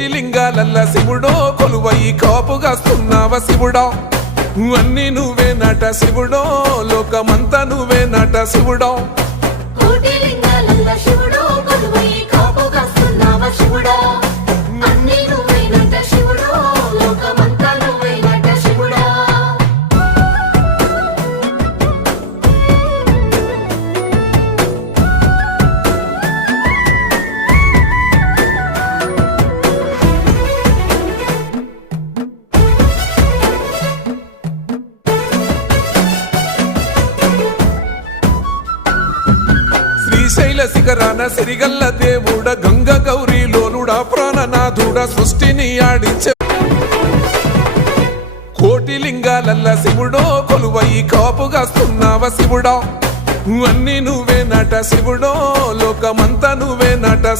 కోటి లింగాలల్ల శివుడో కొలువై కాపుగాస్తున్నావ శివుడా అన్ని నువ్వే నట శివుడో లోకమంతా నువ్వే నట శివుడో కోటి లింగాలల్ల శివుడో కొలువై కాపుగాస్తున్నావ శివుడా అన్ని నువ్వే నట శివుడో లోకమంతా నువ్వే నట శివుడా శ్రీశైల శిఖరాన సిరిగల్ల దేవుడ గంగ గౌరీ లోలుడా ప్రాణనాథుడ సృష్టిని ఆడించే కోటి లింగాలల్ల శివుడో కొలువై కాపుగాస్తున్నావ శివుడా అన్ని నువ్వే నట శివుడో లోకమంతా నువ్వే నట